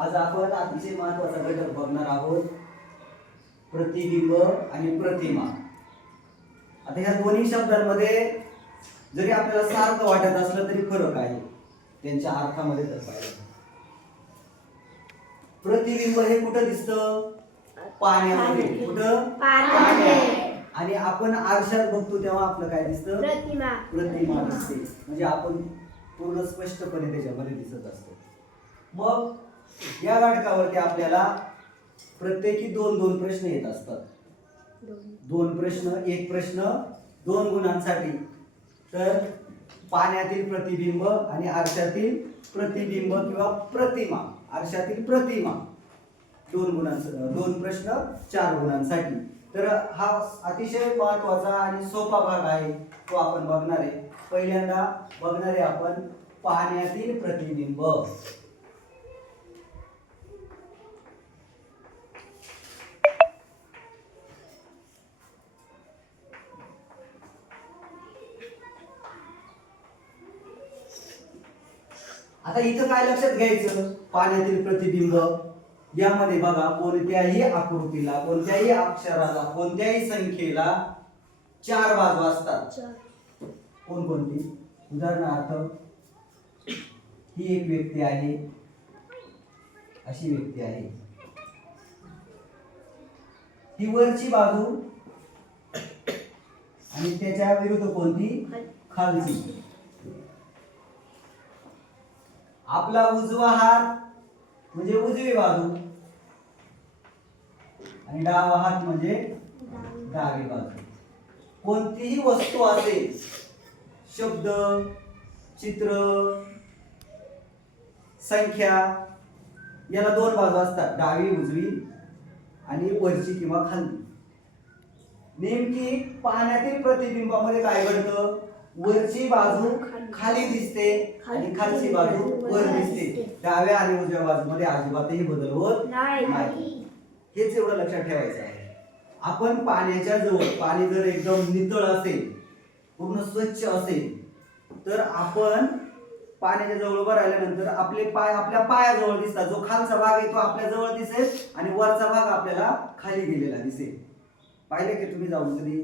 आज आपण अतिशय महत्त्वाचा घटक बघणार आहोत, प्रतिबिंब आणि प्रतिमा। आता ह्या दोन्ही शब्दांमध्ये जरी आपल्याला सारखं वाटत असलं तरी फरक आहे त्यांच्या अर्थामध्ये तर पाहिजे। प्रतिबिंब हे कुठं दिसतं? पाण्यामध्ये। कुठं? पाण्यात। आणि आपण आरशात बघतो तेव्हा आपलं काय दिसतं? प्रतिमा दिसते। म्हणजे आपण पूर्ण स्पष्टपणे त्याच्यामध्ये दिसत असतो। मग या घटकावरती आपल्याला प्रत्येकी दोन दोन प्रश्न येत असतात। दोन प्रश्न, एक प्रश्न 2 गुणांसाठी। तर पाण्यातील प्रतिबिंब आणि आरशातील प्रतिबिंब किंवा प्रतिमा, आरशातील प्रतिमा 2 प्रश्न 4 गुणांसाठी। तर हा अतिशय महत्त्वाचा आणि सोपा भाग आहे, तो आपण बघणार आहे। पहिल्यांदा बघणार आहे आपण पाण्यातील प्रतिबिंब। आता इथं काय लक्षात घ्यायचं? पाण्यातील प्रतिबिंब यामध्ये बघा, कोणत्याही आकृतीला, कोणत्याही अक्षराला, कोणत्याही संख्येला 4 बाजू असतात। कोणकोणती? उदाहरणार्थ ही एक व्यक्ती आहे, अशी व्यक्ती आहे, ही वरची बाजू आणि त्याच्या विरुद्ध कोणती? खालची। आपला उजवा हात म्हणजे उजवी बाजू आणि डावा हात म्हणजे डावी बाजू। कोणतीही वस्तू असेल, शब्द, चित्र, संख्या, याला 2 बाजू असतात, डावी उजवी आणि वरची किंवा खाली। नेमकी पाण्यातील प्रतिबिंबामध्ये काय घडतं? वरची बाजू खाली दिसते आणि खालची बाजू वर दिसते। डाव्या आणि उजव्या बाजूमध्ये अजिबातही बदल होत नाही। हेच एवढं लक्षात ठेवायचं आहे। आपण पाण्याच्या जवळ, पाणी जर एकदम नितळ असेल, पूर्ण स्वच्छ असेल, तर आपण पाण्याच्या जवळ उभं राहिल्यानंतर आपले पाय आपल्या पायाजवळ दिसतात। जो खालचा भाग आहे तो आपल्या जवळ दिसेल आणि वरचा भाग आपल्याला खाली गेलेला दिसेल। पाहिले की तुम्ही जाऊन कधी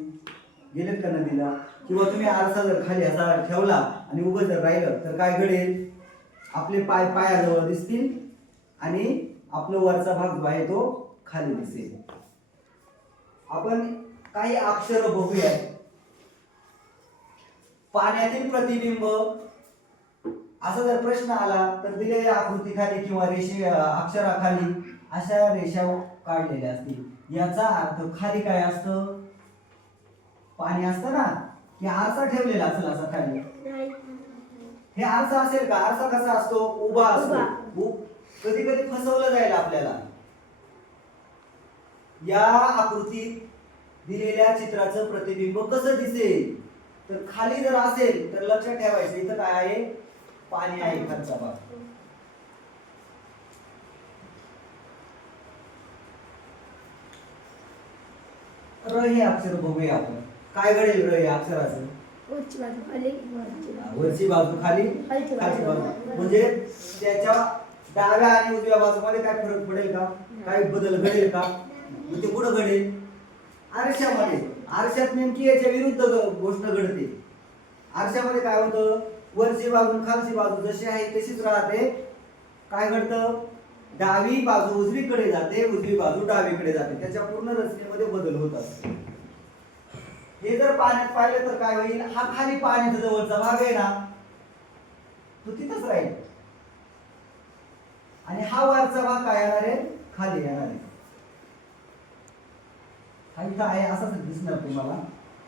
गेलेत का नदीला? किंवा तुम्ही आरसा जर खाली असा ठेवला आणि उभं जर राहिलं तर काय घडेल? आपले पाय पायाजवळ दिसतील आणि आपला वरचा भाग जो आहे तो खाली दिसेल। आपण काही अक्षर बघूया। पाण्यातील प्रतिबिंब असा जर प्रश्न आला तर दिलेल्या आकृतीखाली किंवा अक्षराखाली अशा रेषा काढलेल्या असतील। याचा अर्थ खाली काय असतं? पाणी असतं ना, की आरसा ठेवलेला असेल असा खाली। हे आरसा असेल का? आरसा कसा असतो? उभा असतो। कधी कधी फसवलं जाईल आपल्याला। या आकृतीत दिलेल्या चित्राचं प्रतिबिंब कसं दिसेल? तर खाली जर असेल तर लक्षात ठेवायचं, इथं काय आहे? पाणी आहे, खालचा भाग। र हे अक्षर बघूया आपण, काय घडेल र या अक्षराचं? वरची बाजू खाली, खालची बाजू। म्हणजे त्याच्या डाव्या आणि उजव्या बाजूमध्ये काय फरक पडेल का? काय बदल घडेल का? मग ते कुठं घडेल? आरशामध्ये। आरशात नेमकी याच्या विरुद्ध गोष्ट घडते। आरशामध्ये काय होतं? वरची बाजू खालची बाजू जशी आहे तशीच राहते। काय घडतं? डावी बाजू उजवीकडे जाते, उजवी बाजू डावीकडे जाते। त्याच्या पूर्ण रचनेमध्ये बदल होत असतो। हे जर पाण्यात पाहिलं तर काय होईल? हा खाली पाण्याच्या जवळचा भाग आहे ना, तो तिथंच राहील आणि हा वरचा भाग काय येणार आहे? खाली येणार आहे। हा इथं आहे असाच दिसणार तुम्हाला,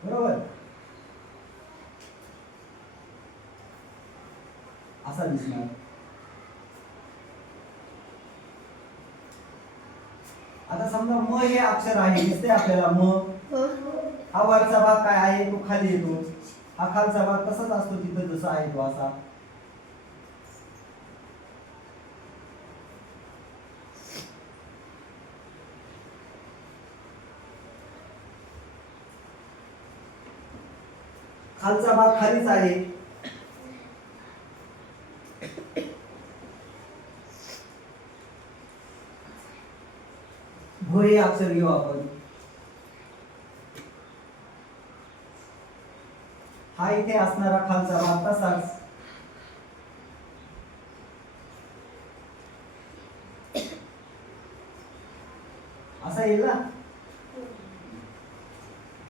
बरोबर? असा दिसणार। आता समजा म हे अक्षर आहे, दिसते आपल्याला म। हा वरचा भाग काय आहे? तो खाली येतो। हा खालचा भाग तसाच असतो तिथं जसा आहे तो असा। खालचा भाग खालीच आहे। भ हे अक्षर घेऊ आपण. हा इथे असणारा खालचा भाग तसाच. असा येईल ना.